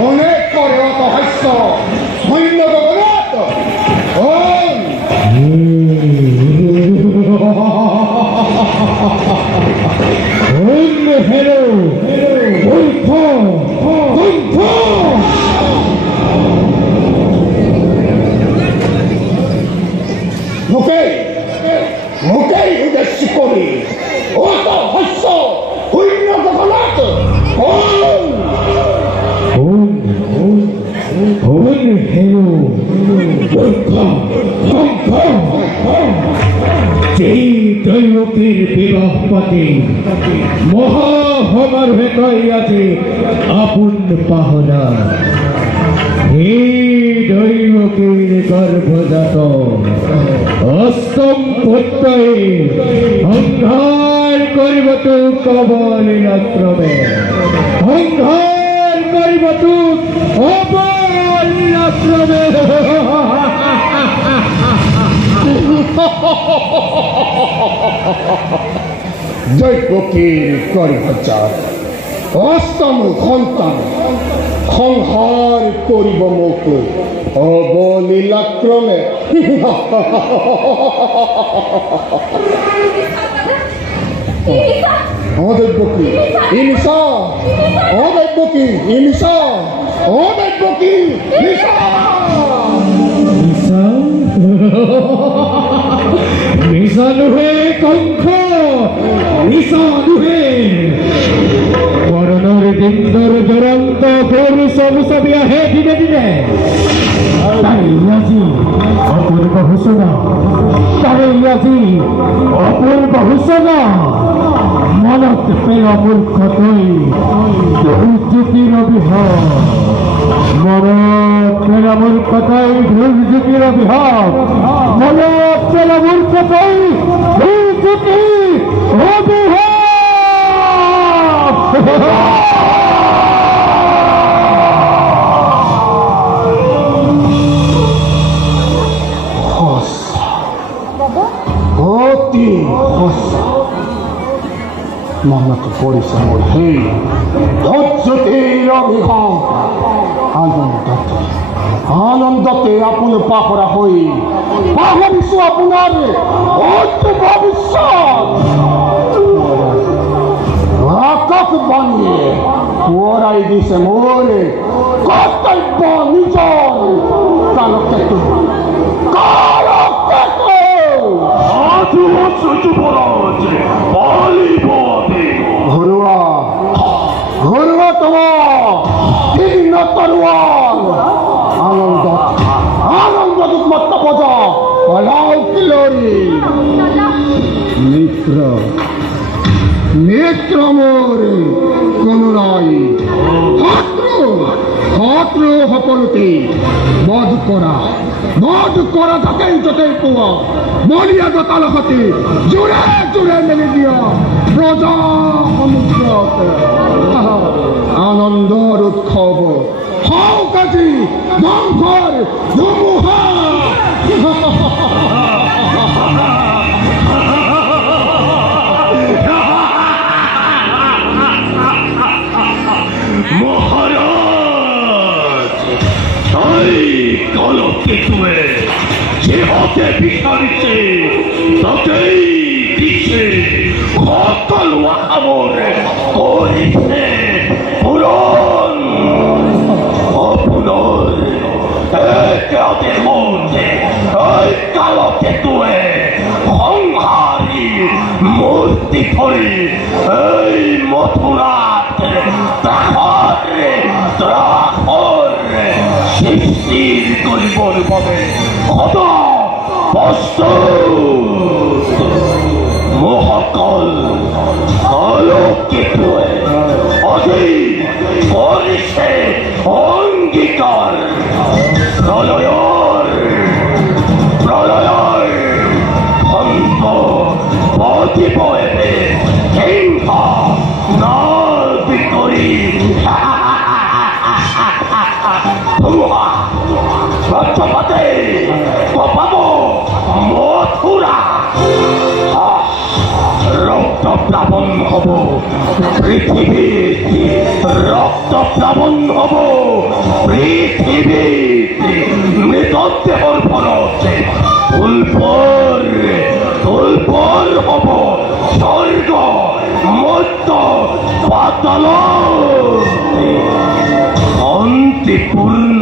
অনেক পরে অত হাস্য সৈন্য জগন্নাথ হেরো মুখে মুখেই উদ্দেশ্য করি অত হাস্য সৈন্য জগন্নাথ যেই দৈবকীর বিবাহ পাতে মহাসমারোহে আছে আপন পাহনা এই দৈবকীর গর্ভজাত অষ্টম পুত্রই সংহার করিব তো কবলীলাক্রমে সংহার করিব তো অবলীলাক্রমে দৈবকীর গর্ভজাত অষ্টম সন্তান সংহার করিব মোক অবলীলাক্রমে অদৈবকী ইনিশা অদৈবকী ইনিশা অদৈবকী মিশা নুহে কঙ্খ মিশা নুহে করোনার দিন্দর জরন্ত পুরুষ মুসবিয়া হে দিনে দিনে তাই আজি অপূর্ব ঘোষণা তাই আজি অপূর্ব ঘোষণা মনত পেল মূর্খ তৈ দুর্যোগীর বিহার মনত পেল মূর্খ তৈ দুর্যোগীর বিহার মনত পেল মূর্খ তৈ দুর্যোগী অবিহার মনত পৰিছে মোৰ সেই ধৈৰ্য্যৰ অভিষেক আনন্দতে আপোন পাহৰা হৈ পাহৰিছো আপোনাৰ ভৱিষ্যত আকাশবাণীয়ে সোঁৱৰাই দিছে মোৰ কৰ্তব্য নিজৰ কালকেতু ঘৰুৱা ঘৰুৱা তোমাৰ বিভিন্ন তৰোৱাল আনন্দত উন্মত্ত বজা পলাও কিলৰি নেত্ৰ মোৰ কোনো নাই শত্ৰু সকলোতে বধ কৰা যাতেই য'তেই পোৱা মৰিয়াদা তালহতে জোৰে জোৰে মেলি দিয়া প্ৰজা সমুদ্ৰত আনন্দৰ উৎসৱ হওক আজি ধ্বংসৰ ধুমুহা কলকেতুৱে যেহতে বিচাৰিছে তাতেই দিছে সকলো আশাবোৰ কৰিছে পূৰণ আপোনাৰ এই কালকেতুৱে সংহাৰী মূৰ্তি ধৰি এই মথুৰাত সৃষ্টি কৰিবৰ বাবে সদা প্ৰস্তুত মহাকাল কালকেতুৱে আজি কৰিছে অংগীকাৰ প্ৰলয়ৰ অন্ত পাতিব এবে হিংসা নাল কৰি ধুমুহা ৰাজ্যপাতে প্লাবন হব পৃথিবীর, রক্ত প্লাবন হব পৃথিবীর, মৃতদেহর পরতে তুলপর তুলপর হব স্বর্গ মধ্য পাতাল শান্তিপূর্ণ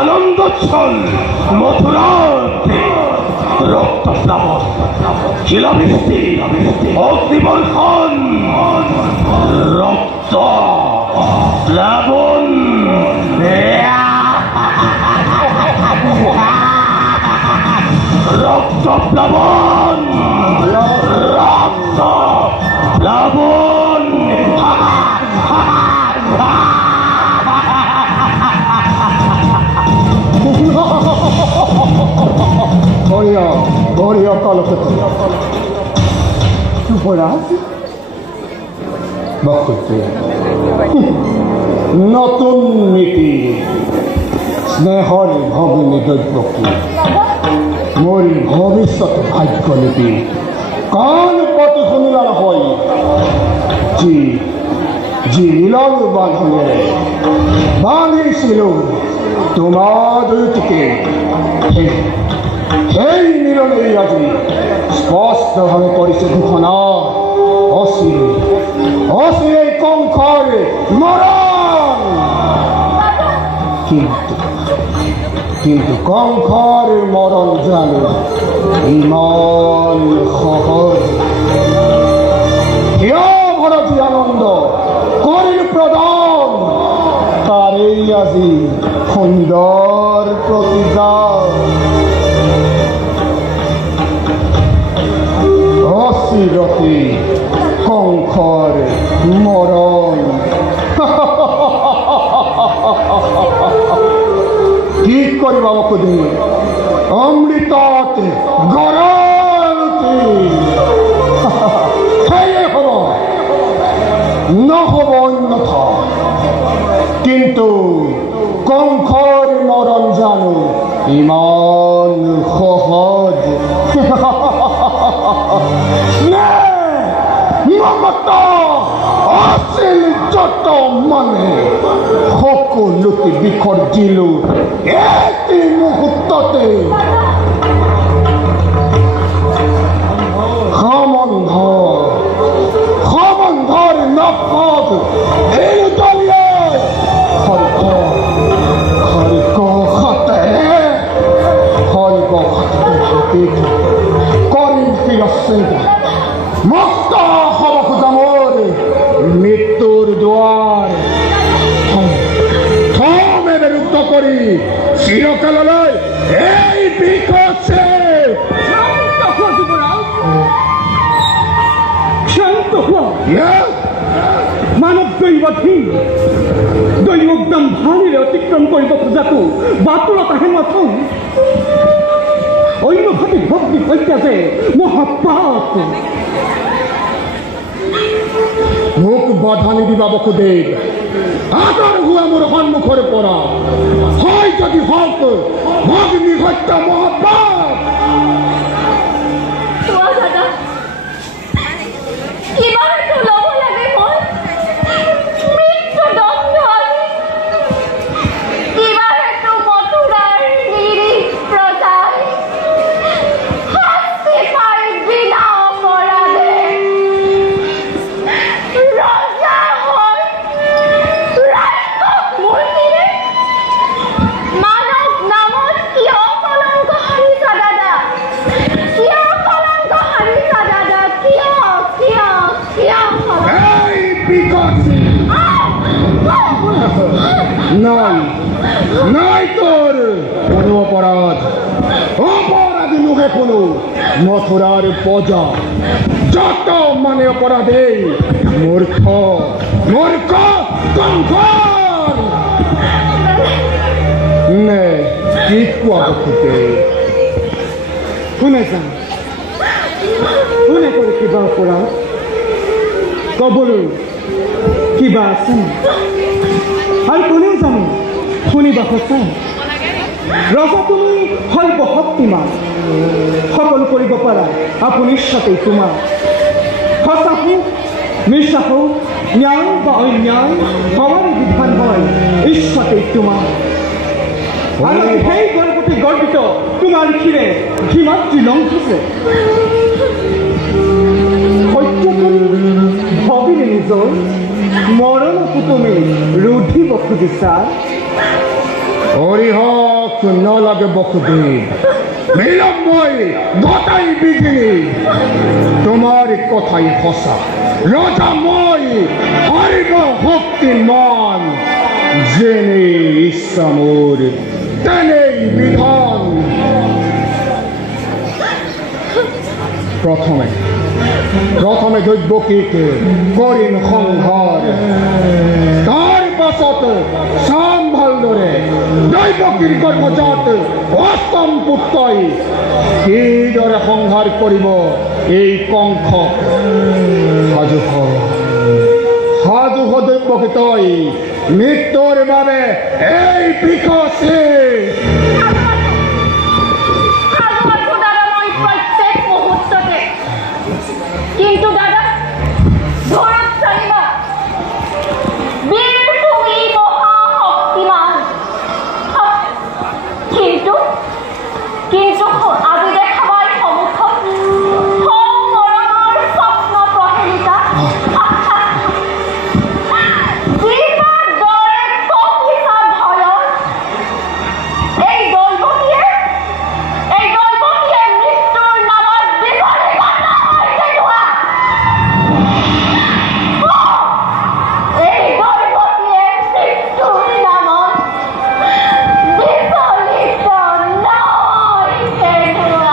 আনন্দোচ্ছল মথুরাতে রক্ত প্লাবন শিলাবৃষ্টি অগ্নিবর্ষণ রক্ত প্লাবন রক্ত প্লাবন রক্ত প্লাবন বড়িয়া কলকাতা যুবরাজ বক্তব্য নতুন নীতি স্নেহর ভগিনী দৈবকী মোর ভবিষ্যৎ ভাগ্য নীতি কান পথে শুনিলার হয় জি জি মিলন বাঁধনে বাঁধিছিল তোমার দুইটিকে সেই মিলনেই আজি স্পষ্টভাবে করেছে ঘোষণা অসিরে অসিরে কঙ্কর মরণ কিন্তু কঙ্কর মরণ জানো ইমান সহজ ভরতি আনন্দ করিল প্রদান তারেই আজি সুন্দর প্রতিজ্ঞা অসিরতি কঙ্কর মরণ কি করিবা মুখুদি অমৃতত গরতি হেয়ে হব নহব অন্যথা কিন্তু কঙ্কর মরণ জানো ইমান সহজ মমতা আছিল যত মানে সকলোতে বিসৰ্জিলো এটি মুহূৰ্ততে সম্বন্ধৰ নফদ এই দলিয়ে কৰিম ফিৰস্তে মুক্ত হব খোজা মোৰ মৃত্যুৰ দুৱাৰ থমে বিৰুদ্ধ কৰি চিৰকাললৈ এই বিষছে শান্ত হোৱা মানৱ দৈৱধীন দৈৱকদম ভাঙিৰে অতিক্ৰম কৰিব খোজাটো বাতুলত আহে নথওঁ অন্যভাৱে ভক্তি হত্যা যে মহাপাপ মোক বাধা নিদিবা বসুদেৱ আদৰ হোৱা মোৰ সন্মুখৰে পৰা হয় যদি হওক ভগ্নী হত্যা মহাপাপ নাই তোর কোনো অপরাধী মুখে কোনো মথুরার প্রজা যত মানে অপরাধে মূর্খ মূর্খ কঙ্কর নে কি কোৱা বসুতে কোনে যাম কোনে কৰি কিবা অপৰাধ কবলৈ কিবা আছে আৰু কোনেও জানে শুনিবা সঁচা ৰজা তুমি সৰ্বশক্তিমান সকলো কৰিব পাৰা আপুনি ঈশ্বৰেই তোমাৰ সঁচা হোক মিছা হোক ন্যায় বা অন্যায় সবাৰই বিধান হয় ঈশ্বৰেই তোমাৰ আৰু সেই গৰ্ভতে গৰ্বিত তোমাৰ ক্ষীৰে ঘিমাতৃ লংঘিছে সত্য কৰি ভবিলে নিজৰ মৰণকো তুমি ৰুধিব খুজিছা হরিহক নলাগে বসুদেব বিলম্বই গতাই বিঘিনি তোমার কথাই সঁচা রজা মই হরিব শক্তিমান যেনে ইচ্ছা মোর তেনেই বিধান প্রথমে দৈব্যকীক করিন সংহার তার পাছত সম্ভালদরে দৈব্যকীর গর্ভজাত অষ্টম পুত্ৰই কিদৰে সংহাৰ কৰিব এই কংস সাজু দৈব্যকী তই মৃত্যুৰ বাবে এই বিকশে কিন্তু দাদা ধৰত চালিবা বীৰ তুমি মহাশক্তিমান কিন্তু কিন্তু আজি দেখাবাৰ সম্মুখত মৰণৰ স্বপ্ন প্ৰহেলিকা যিমান দৰে কপিছা ভয়ৰ এই দৈৱকীয়ে মৃত্যুৰ নামত বিফলিত হৈছে যোৱা এই দৈৱকীয়ে মৃত্যুৰ নামত বিফলিত নহৈছে যোৱা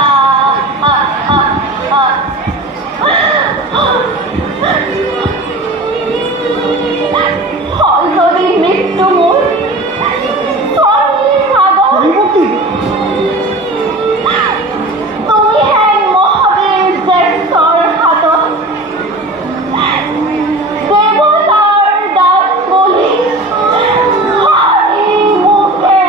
যদি মৃত্যু মোৰ তুমি হে মহাবীৰ জ্যেষ্ঠৰ হাতত দেৱতাৰ দান বুলি হাৰি মুখে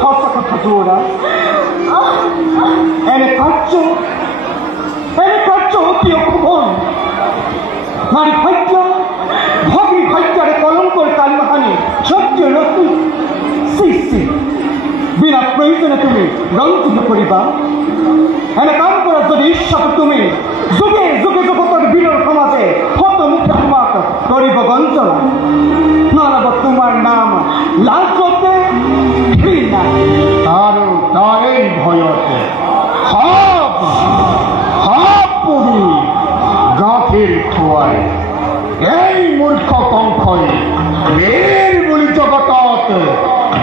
সঁচা কথা তোৰা এনে কাৰ্য অতি অশোভন নারী ভাগ্য ভগ্নী ভাগ্যরে কলঙ্কর কালিমাহানি সত্য রতি সৃষ্টি বিনা প্রয়োজনে তুমি রঞ্জিত করিবা এনে কাম করা যদি ঈশ্বর তুমি যুগে যুগে জগতর বীরের সমাজে হত মুখে তোমাক করিব গঞ্জনা নলাব তোমার নাম লাল করতে ঘৃণা আৰু তাৰেই ভয়তে পুহি গাঁঠিৰ থোৱাই এই মূৰ্খ কংসই বীৰ বুলি জগতত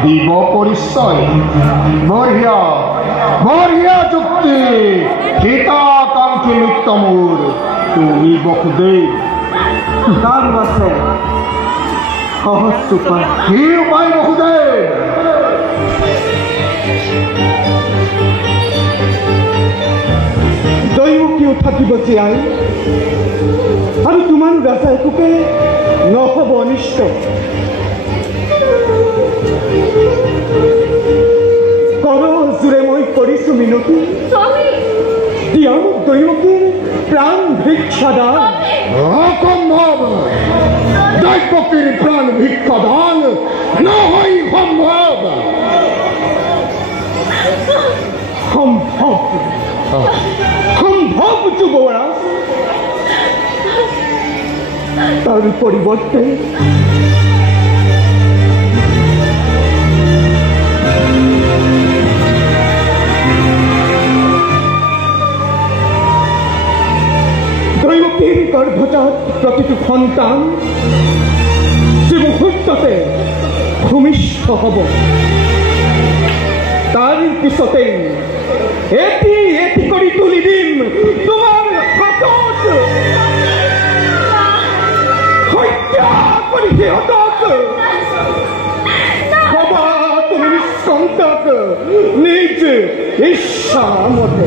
দিব পৰিচয় বঢ়িয়া যুক্তি হিতাকাংক্ষী মিত্ৰ মোৰ তুমি বসুদেৱ কাম আছে সহজ উপায় কি উপায় বসুদেৱ দৈৱকীও থাকিব জীয়াই আৰু তোমাৰ ৰাজা একোকে নহ'ব অনিষ্ট কৰজোৰে মই কৰিছো মিনতি দিয়া মোক দৈৱকীৰ প্ৰাণ ভিক্ষাদান অসম্ভৱ দৈৱকীৰ প্ৰাণ ভিক্ষাদান নহয় সম্ভৱ যুৱৰাজ তাৰ পৰিৱৰ্তে দৈৱকীৰ গৰ্ভজাত প্ৰতিটো সন্তান যে মুহূৰ্ততে ভূমিষ্ঠ হ'ব তাৰ পিছতে এটি কৰি তুলি দিম তোমাৰ হাতত হত্যা কৰি সিহঁতক সবা তুমি নিঃসন্তক নিজ ইচ্ছা মতে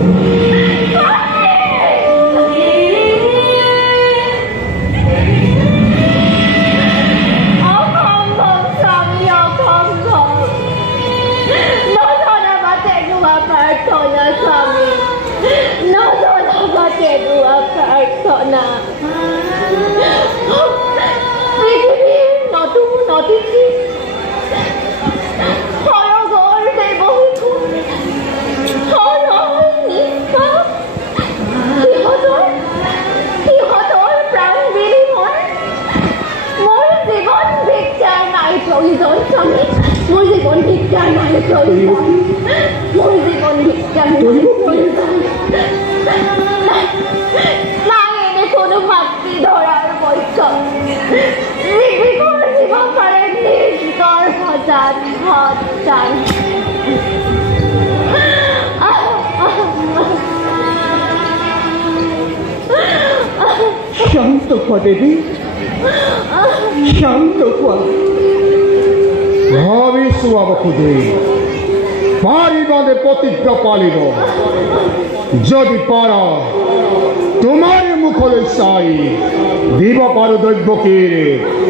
মোৰ জীৱন ভিক্ষাৰ নাই প্ৰয়োজন মোৰ জীৱন ভিক্ষাৰ নাই এনে কোনো মাতৃ ধৰাৰ পক্ষ নিৰ্ভীকৰ দিব পাৰে নিষ্কৰ সজাত সজান শান্ত হোৱা দেৱী শান্ত হোৱা ভাবিছো আবকুদে পারিবাদে প্রতিজ্ঞা পালিব যদি পারা তোমার মুখলে চাই দিব পারো দৈব্যকে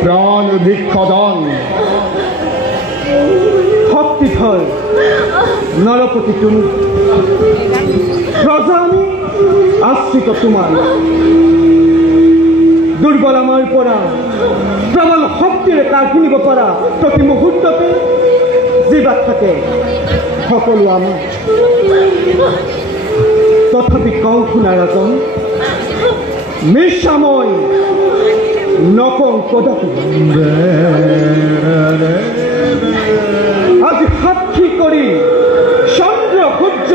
প্রাণ ভিক্ষাদান শক্তিধর নরপতি তুমি প্রজা আমি আশ্রিত তোমার দুর্বল আমার পৰা প্ৰবল শক্তিৰে কাঢ়ি নিব পৰা প্ৰতি মুহূৰ্ততে জীৱাত থাকে সকলো আমাৰ তথাপি কওঁ শুনা ৰাজন মিছা মই নকওঁ কদাপি আজি সাক্ষী কৰি চন্দ্ৰ সূৰ্য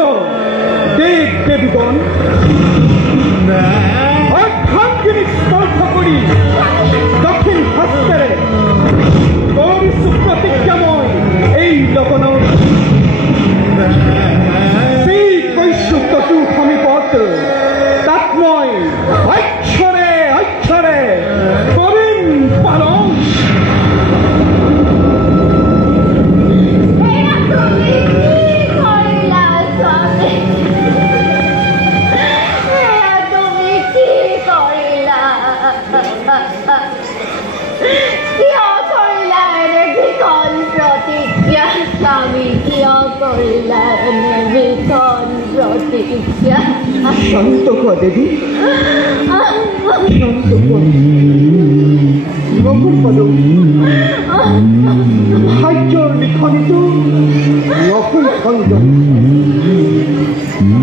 দেৱ দেৱীগণ স্পৰ্শ কৰি দক্ষিণ হস্তেৰে কৰিছো প্ৰতিজ্ঞাময় এই লগনৰ সেই কৈশুক্তটো সমীপত তাত মই অক্ষৰে অক্ষৰে কৰিম পালন শান্ত হোৱা দেৱী শান্ত হোৱা নকুল পালো ভাগ্যৰ লিখনিটো নকুল খণ্ড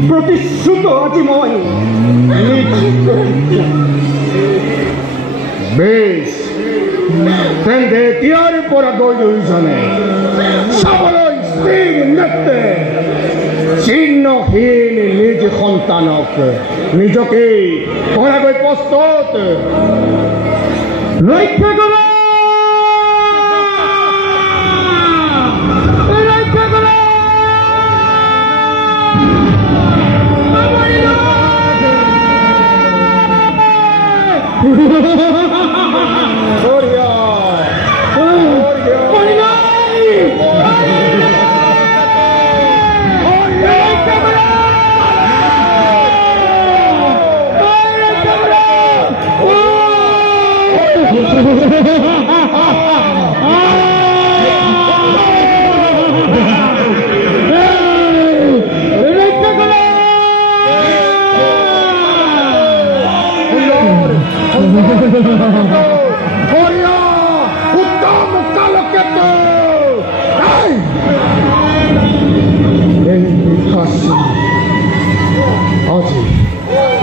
প্ৰতিশ্ৰুত আজি মই নিজ প্ৰতিজ্ঞা বেশ তেন্তে তিয়াৰ পৰা গৈ দুইজনে চাবলৈ স্থিৰ নেতে চিহ্নহীন নিজ সন্তানক নিজকে কৰাকৈ প্ৰস্তুত ৰক্ষা কৰা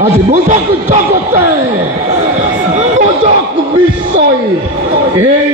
আজি বুজক জগতে বুজক বিশ্বই এই